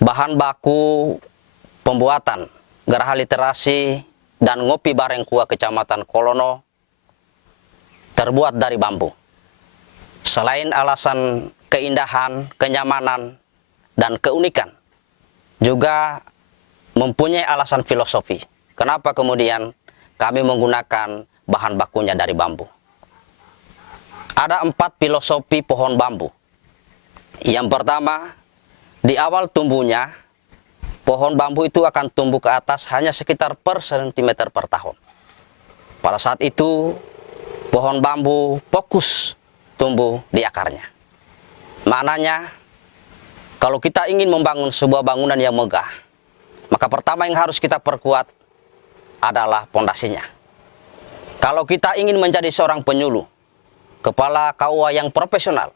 Bahan baku pembuatan Geraha Literasi dan Ngopi Barengkua Kecamatan Kolono terbuat dari bambu. Selain alasan keindahan, kenyamanan, dan keunikan, juga mempunyai alasan filosofi. Kenapa kemudian kami menggunakan bahan bakunya dari bambu? Ada 4 filosofi pohon bambu. Yang pertama, di awal tumbuhnya, pohon bambu itu akan tumbuh ke atas hanya sekitar per sentimeter per tahun. Pada saat itu, pohon bambu fokus tumbuh di akarnya. Maknanya, kalau kita ingin membangun sebuah bangunan yang megah, maka pertama yang harus kita perkuat adalah pondasinya. Kalau kita ingin menjadi seorang penyuluh, kepala KUA yang profesional,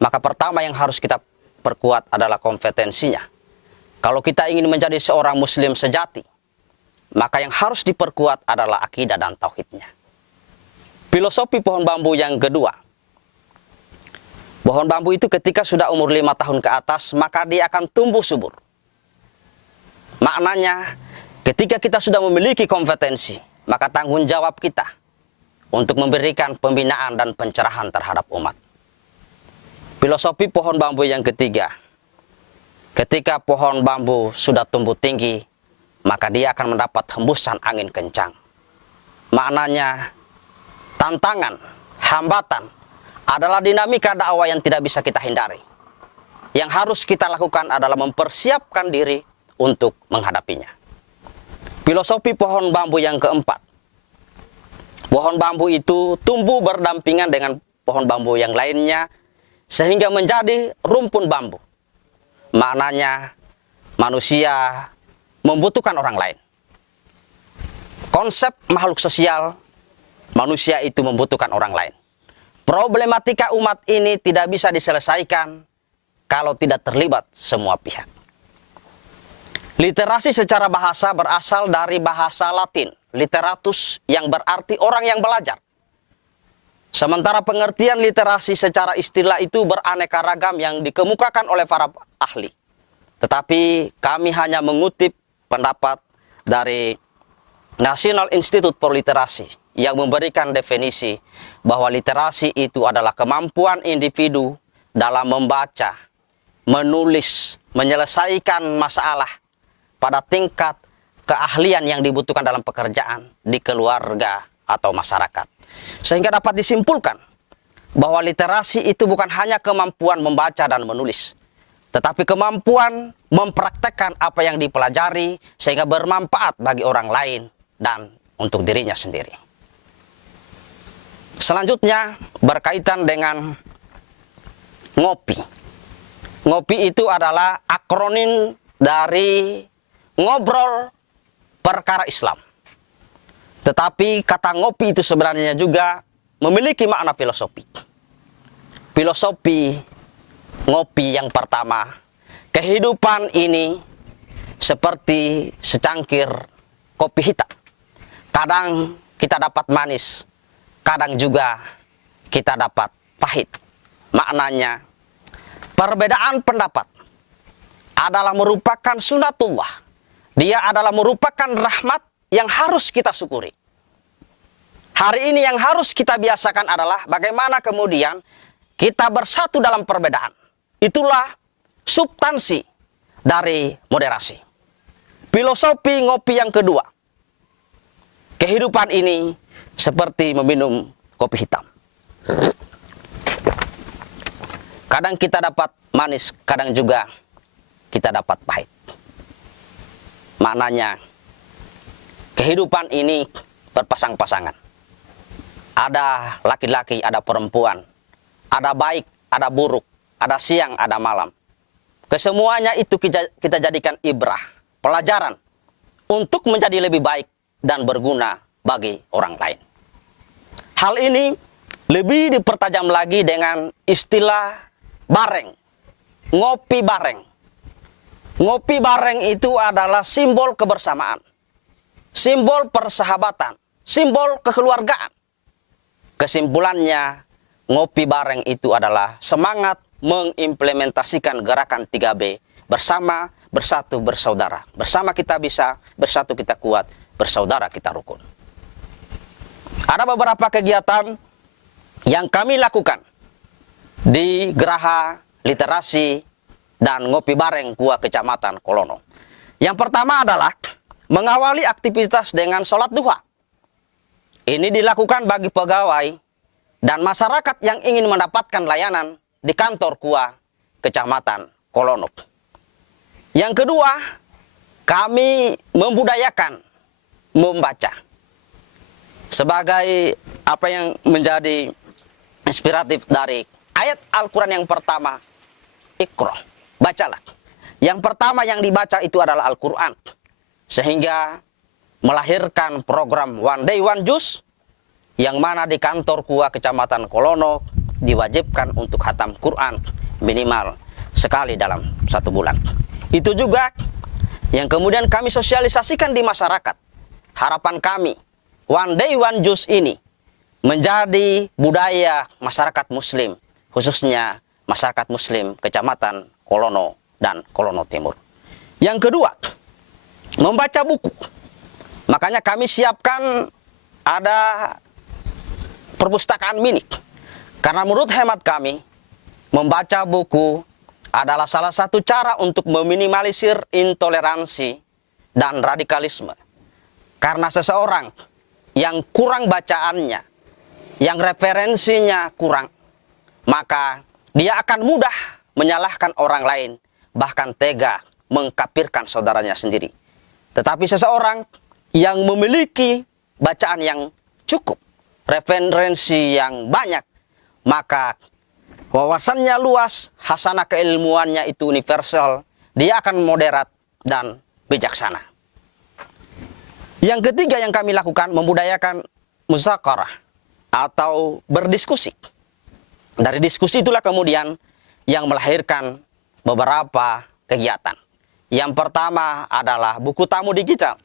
maka pertama yang harus kita perkuat adalah kompetensinya. Kalau kita ingin menjadi seorang muslim sejati, maka yang harus diperkuat adalah akidah dan tauhidnya. Filosofi pohon bambu yang kedua. Pohon bambu itu ketika sudah umur 5 tahun ke atas, maka dia akan tumbuh subur. Maknanya, ketika kita sudah memiliki kompetensi, maka tanggung jawab kita untuk memberikan pembinaan dan pencerahan terhadap umat. Filosofi pohon bambu yang ketiga. Ketika pohon bambu sudah tumbuh tinggi, maka dia akan mendapat hembusan angin kencang. Maknanya, tantangan, hambatan adalah dinamika dakwah yang tidak bisa kita hindari. Yang harus kita lakukan adalah mempersiapkan diri untuk menghadapinya. Filosofi pohon bambu yang keempat. Pohon bambu itu tumbuh berdampingan dengan pohon bambu yang lainnya, sehingga menjadi rumpun bambu. Maknanya, manusia membutuhkan orang lain. Konsep makhluk sosial, manusia itu membutuhkan orang lain. Problematika umat ini tidak bisa diselesaikan kalau tidak terlibat semua pihak. Literasi secara bahasa berasal dari bahasa Latin, literatus, yang berarti orang yang belajar. Sementara pengertian literasi secara istilah itu beraneka ragam yang dikemukakan oleh para ahli. Tetapi kami hanya mengutip pendapat dari National Institute for Literacy yang memberikan definisi bahwa literasi itu adalah kemampuan individu dalam membaca, menulis, menyelesaikan masalah pada tingkat keahlian yang dibutuhkan dalam pekerjaan, di keluarga, atau masyarakat. Sehingga dapat disimpulkan bahwa literasi itu bukan hanya kemampuan membaca dan menulis, tetapi kemampuan mempraktekkan apa yang dipelajari sehingga bermanfaat bagi orang lain dan untuk dirinya sendiri. Selanjutnya berkaitan dengan ngopi. Ngopi itu adalah akronim dari ngobrol perkara Islam. Tetapi kata ngopi itu sebenarnya juga memiliki makna filosofi. Filosofi ngopi yang pertama, kehidupan ini seperti secangkir kopi hitam. Kadang kita dapat manis, kadang juga kita dapat pahit. Maknanya, perbedaan pendapat adalah merupakan sunatullah. Dia adalah merupakan rahmat yang harus kita syukuri. Hari ini yang harus kita biasakan adalah bagaimana kemudian kita bersatu dalam perbedaan. Itulah substansi dari moderasi. Filosofi ngopi yang kedua. Kehidupan ini seperti meminum kopi hitam. Kadang kita dapat manis, kadang juga kita dapat pahit. Maknanya, kehidupan ini berpasang-pasangan. Ada laki-laki, ada perempuan. Ada baik, ada buruk. Ada siang, ada malam. Kesemuanya itu kita jadikan ibrah, pelajaran. untuk menjadi lebih baik dan berguna bagi orang lain. Hal ini lebih dipertajam lagi dengan istilah bareng, ngopi bareng. Ngopi bareng itu adalah simbol kebersamaan, simbol persahabatan, simbol kekeluargaan. Kesimpulannya, ngopi bareng itu adalah semangat mengimplementasikan gerakan 3B, bersama, bersatu, bersaudara. Bersama kita bisa, bersatu kita kuat, bersaudara kita rukun. Ada beberapa kegiatan yang kami lakukan di Geraha Literasi dan Ngopi Bareng Gua Kecamatan Kolono. Yang pertama adalah mengawali aktivitas dengan sholat duha. Ini dilakukan bagi pegawai dan masyarakat yang ingin mendapatkan layanan di kantor Gua Kecamatan Kolono. Yang kedua, kami membudayakan membaca. Sebagai apa yang menjadi inspiratif dari ayat Al-Quran yang pertama, Iqra, bacalah. Yang pertama yang dibaca itu adalah Al-Quran. Sehingga melahirkan program One Day One Juz, yang mana di kantor Gua Kecamatan Kolono diwajibkan untuk khatam Quran minimal sekali dalam 1 bulan. Itu juga yang kemudian kami sosialisasikan di masyarakat. Harapan kami, One Day One Juz ini menjadi budaya masyarakat Muslim, khususnya masyarakat Muslim Kecamatan Kolono dan Kolono Timur. Yang kedua, membaca buku. Makanya kami siapkan ada perpustakaan mini. Karena menurut hemat kami, membaca buku adalah salah satu cara untuk meminimalisir intoleransi dan radikalisme. Karena seseorang yang kurang bacaannya, yang referensinya kurang, maka dia akan mudah menyalahkan orang lain, bahkan tega mengkafirkan saudaranya sendiri. Tetapi seseorang yang memiliki bacaan yang cukup, referensi yang banyak, maka wawasannya luas, hasanah keilmuannya itu universal, dia akan moderat dan bijaksana. Yang ketiga yang kami lakukan, membudayakan muzakarah atau berdiskusi. Dari diskusi itulah kemudian yang melahirkan beberapa kegiatan. Yang pertama adalah buku tamu digital,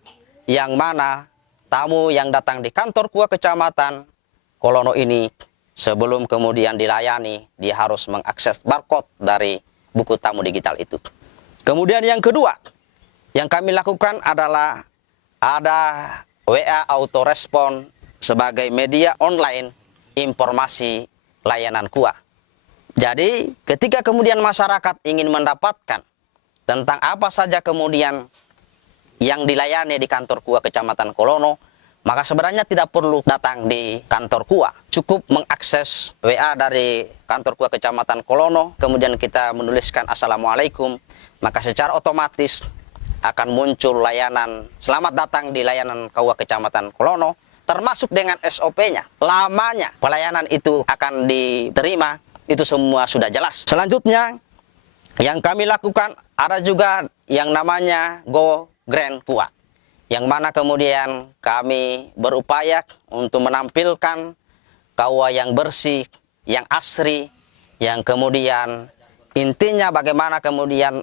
yang mana tamu yang datang di kantor Gua Kecamatan Kolono ini sebelum kemudian dilayani, dia harus mengakses barcode dari buku tamu digital itu. Kemudian yang kedua yang kami lakukan adalah ada WA autorespon sebagai media online informasi layanan Gua. Jadi ketika kemudian masyarakat ingin mendapatkan tentang apa saja kemudian yang dilayani di kantor Gua Kecamatan Kolono, maka sebenarnya tidak perlu datang di kantor Gua. Cukup mengakses WA dari kantor Gua Kecamatan Kolono, kemudian kita menuliskan Assalamualaikum, maka secara otomatis akan muncul layanan selamat datang di layanan Gua Kecamatan Kolono, termasuk dengan SOP-nya, lamanya pelayanan itu akan diterima, itu semua sudah jelas. Selanjutnya yang kami lakukan ada juga yang namanya Go Grand Gua, yang mana kemudian kami berupaya untuk menampilkan Gua yang bersih, yang asri, yang kemudian intinya bagaimana kemudian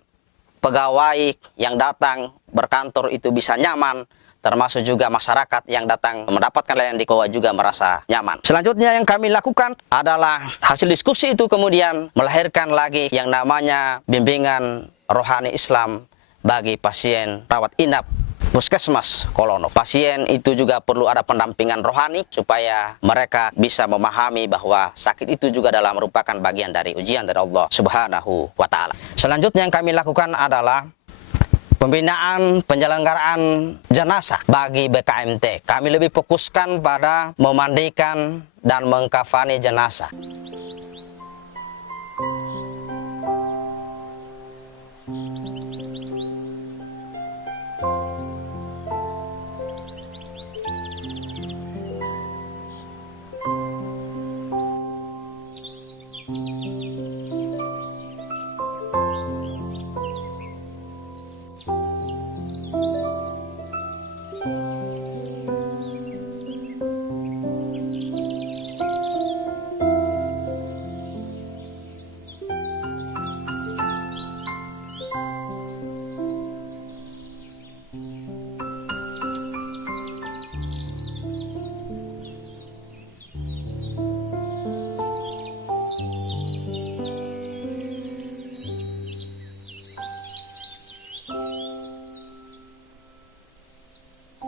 pegawai yang datang berkantor itu bisa nyaman, termasuk juga masyarakat yang datang mendapatkan layanan di Gua juga merasa nyaman. Selanjutnya yang kami lakukan adalah hasil diskusi itu kemudian melahirkan lagi yang namanya bimbingan rohani Islam bagi pasien rawat inap Puskesmas Kolono. Pasien itu juga perlu ada pendampingan rohani supaya mereka bisa memahami bahwa sakit itu juga adalah merupakan bagian dari ujian dari Allah Subhanahu wa Ta'ala. Selanjutnya yang kami lakukan adalah pembinaan penyelenggaraan jenazah bagi BKMT. Kami lebih fokuskan pada memandikan dan mengkafani jenazah.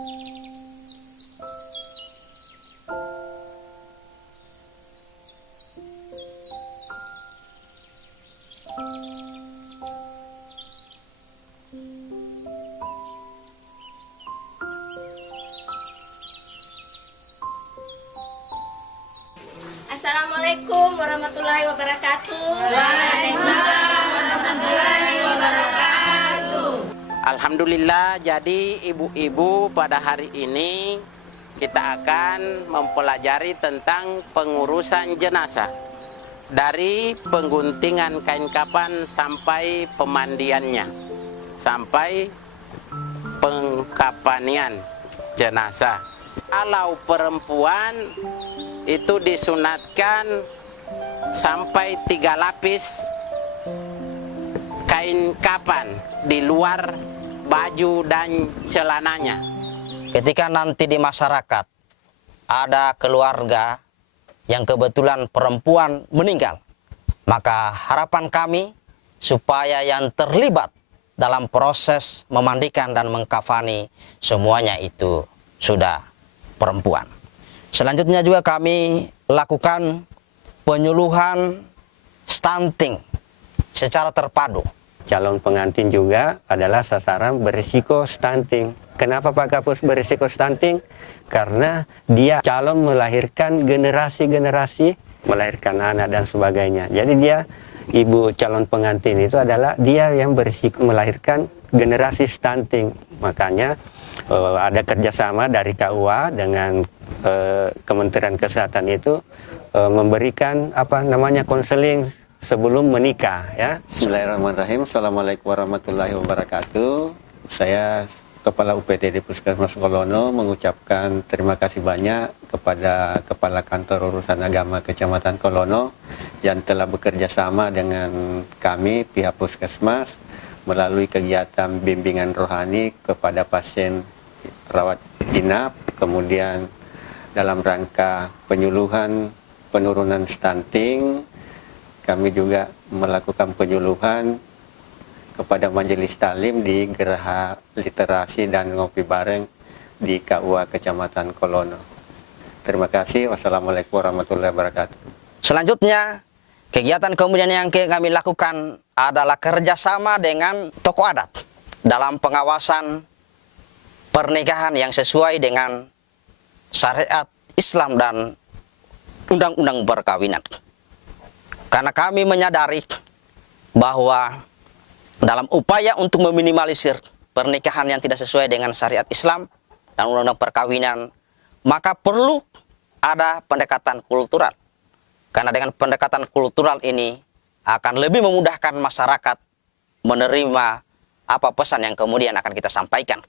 Assalamualaikum warahmatullahi wabarakatuh. Waalaikumsalam warahmatullahi wabarakatuh. Alhamdulillah, jadi ibu-ibu pada hari ini kita akan mempelajari tentang pengurusan jenazah. Dari pengguntingan kain kafan sampai pemandiannya, sampai pengkafanian jenazah. Kalau perempuan itu disunatkan sampai 3 lapis kain kafan di luar baju dan celananya. Ketika nanti di masyarakat ada keluarga yang kebetulan perempuan meninggal, maka harapan kami supaya yang terlibat dalam proses memandikan dan mengkafani semuanya itu sudah perempuan. Selanjutnya juga kami lakukan penyuluhan stunting secara terpadu. Calon pengantin juga adalah sasaran berisiko stunting. Kenapa Pak Kapus berisiko stunting? Karena dia calon melahirkan generasi-generasi, melahirkan anak dan sebagainya. Jadi dia, ibu calon pengantin itu adalah dia yang berisiko melahirkan generasi stunting. Makanya ada kerjasama dari KUA dengan Kementerian Kesehatan itu memberikan konseling sebelum menikah, ya. Bismillahirrahmanirrahim. Assalamualaikum warahmatullahi wabarakatuh. Saya Kepala UPTD Puskesmas Kolono mengucapkan terima kasih banyak kepada Kepala Kantor Urusan Agama Kecamatan Kolono yang telah bekerja sama dengan kami pihak Puskesmas melalui kegiatan bimbingan rohani kepada pasien rawat inap, kemudian dalam rangka penyuluhan penurunan stunting, kami juga melakukan penyuluhan kepada majelis taklim di Geraha Literasi dan Ngopi Bareng di KUA Kecamatan Kolono. Terima kasih. Wassalamualaikum warahmatullahi wabarakatuh. Selanjutnya, kegiatan kemudian yang kami lakukan adalah kerjasama dengan tokoh adat dalam pengawasan pernikahan yang sesuai dengan syariat Islam dan undang-undang perkawinan. Karena kami menyadari bahwa dalam upaya untuk meminimalisir pernikahan yang tidak sesuai dengan syariat Islam dan undang-undang perkawinan, maka perlu ada pendekatan kultural. Karena dengan pendekatan kultural ini akan lebih memudahkan masyarakat menerima apa pesan yang kemudian akan kita sampaikan.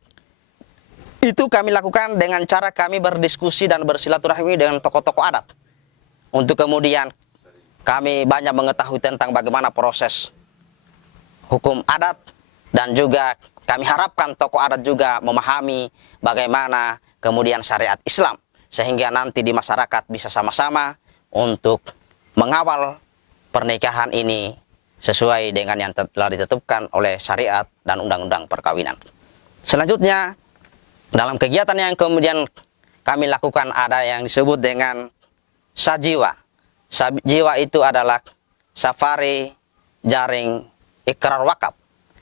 Itu kami lakukan dengan cara kami berdiskusi dan bersilaturahmi dengan tokoh-tokoh adat. Untuk kemudian kami banyak mengetahui tentang bagaimana proses hukum adat, dan juga kami harapkan tokoh adat juga memahami bagaimana kemudian syariat Islam, sehingga nanti di masyarakat bisa sama-sama untuk mengawal pernikahan ini sesuai dengan yang telah ditetapkan oleh syariat dan undang-undang perkawinan. Selanjutnya, dalam kegiatan yang kemudian kami lakukan ada yang disebut dengan Sajiwa. Sajiwa itu adalah safari jaring ikrar wakaf,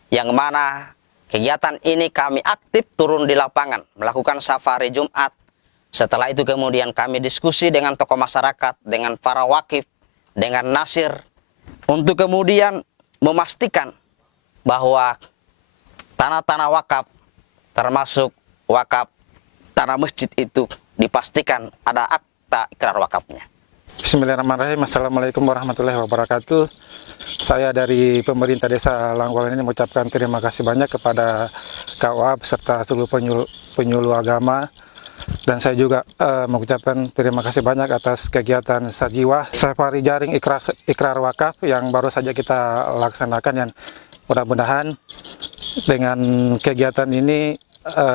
yang mana kegiatan ini kami aktif turun di lapangan, melakukan safari Jumat. Setelah itu kemudian kami diskusi dengan tokoh masyarakat, dengan para wakif, dengan nasir, untuk kemudian memastikan bahwa tanah-tanah wakaf, termasuk wakaf tanah masjid itu, dipastikan ada akta ikrar wakafnya. Bismillahirrahmanirrahim. Assalamualaikum warahmatullahi wabarakatuh. Saya dari pemerintah desa Langgol ini mengucapkan terima kasih banyak kepada KUA beserta seluruh penyuluh agama, dan saya juga mengucapkan terima kasih banyak atas kegiatan Sajiwa safari jaring ikrar wakaf yang baru saja kita laksanakan, yang mudah-mudahan dengan kegiatan ini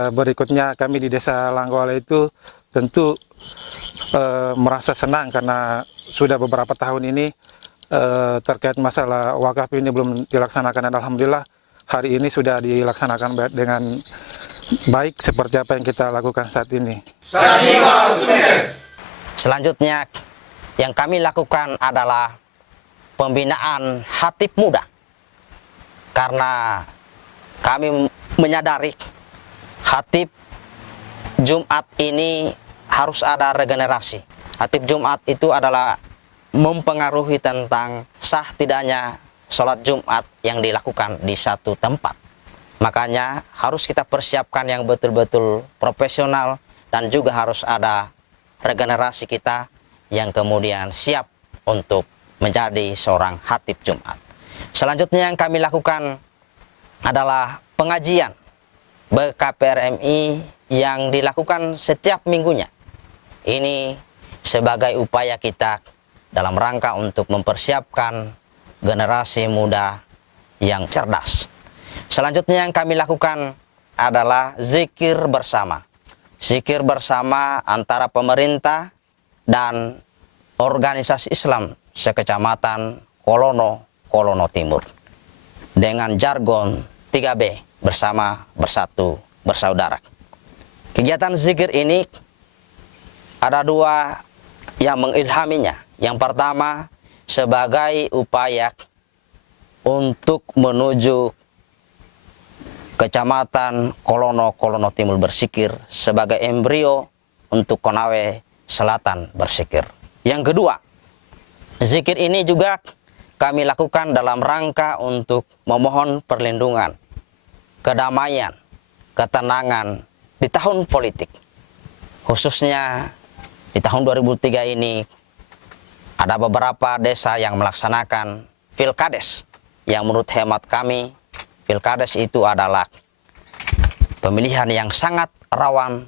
berikutnya kami di desa Langgol itu tentu merasa senang karena sudah beberapa tahun ini terkait masalah wakaf ini belum dilaksanakan, dan alhamdulillah hari ini sudah dilaksanakan dengan baik seperti apa yang kita lakukan saat ini. Selanjutnya, yang kami lakukan adalah pembinaan khatib muda. Karena kami menyadari khatib Jumat ini harus ada regenerasi. Khatib Jumat itu adalah mempengaruhi tentang sah tidaknya sholat Jumat yang dilakukan di satu tempat. Makanya harus kita persiapkan yang betul-betul profesional dan juga harus ada regenerasi kita yang kemudian siap untuk menjadi seorang khatib Jumat. Selanjutnya yang kami lakukan adalah pengajian BKPRMI yang dilakukan setiap minggunya. Ini sebagai upaya kita dalam rangka untuk mempersiapkan generasi muda yang cerdas. Selanjutnya yang kami lakukan adalah zikir bersama. Zikir bersama antara pemerintah dan organisasi Islam sekecamatan Kolono Timur. Dengan jargon 3B, bersama, bersatu, bersaudara. Kegiatan zikir ini ada dua yang mengilhaminya. Yang pertama, sebagai upaya untuk menuju Kecamatan Kolono Timur bersikir sebagai embrio untuk Konawe Selatan bersikir. Yang kedua, zikir ini juga kami lakukan dalam rangka untuk memohon perlindungan, kedamaian, ketenangan di tahun politik. Khususnya di tahun 2003 ini ada beberapa desa yang melaksanakan Pilkades yang menurut hemat kami Pilkades itu adalah pemilihan yang sangat rawan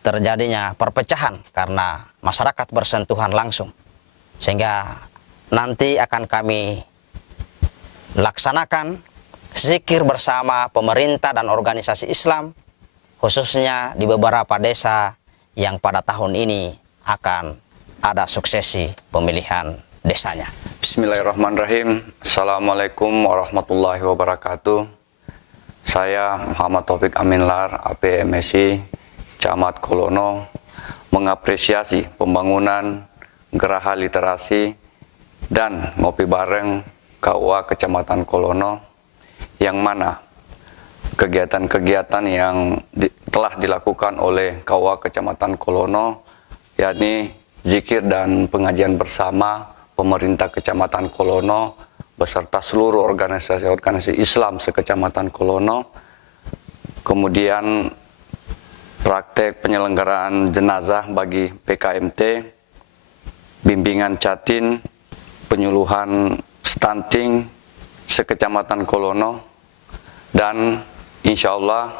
terjadinya perpecahan karena masyarakat bersentuhan langsung. Sehingga nanti akan kami laksanakan zikir bersama pemerintah dan organisasi Islam, khususnya di beberapa desa yang pada tahun ini akan ada suksesi pemilihan desanya. Bismillahirrahmanirrahim. Assalamualaikum warahmatullahi wabarakatuh. Saya Muhammad Taufik Aminlar, APMSI, Camat Kolono, mengapresiasi pembangunan Geraha Literasi dan Ngopi Bareng KUA Kecamatan Kolono, yang mana kegiatan-kegiatan yang telah dilakukan oleh KUA Kecamatan Kolono, yakni zikir dan pengajian bersama pemerintah Kecamatan Kolono beserta seluruh organisasi Islam sekecamatan Kolono, kemudian praktek penyelenggaraan jenazah bagi PKMT, bimbingan catin, penyuluhan stunting sekecamatan Kolono, dan insya Allah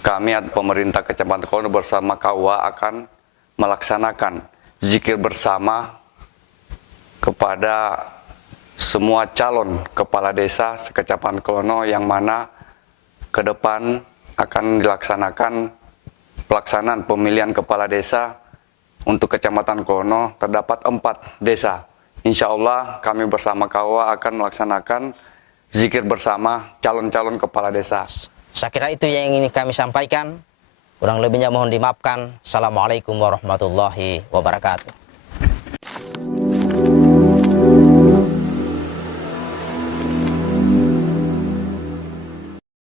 kami pemerintah Kecamatan Kolono bersama KUA akan melaksanakan zikir bersama kepada semua calon kepala desa sekecamatan Kolono, yang mana ke depan akan dilaksanakan pelaksanaan pemilihan kepala desa untuk Kecamatan Kolono. Terdapat 4 desa. Insya Allah kami bersama KUA akan melaksanakan zikir bersama calon-calon kepala desa. Saya kira itu yang ingin kami sampaikan. Kurang lebihnya mohon dimaafkan. Assalamualaikum warahmatullahi wabarakatuh.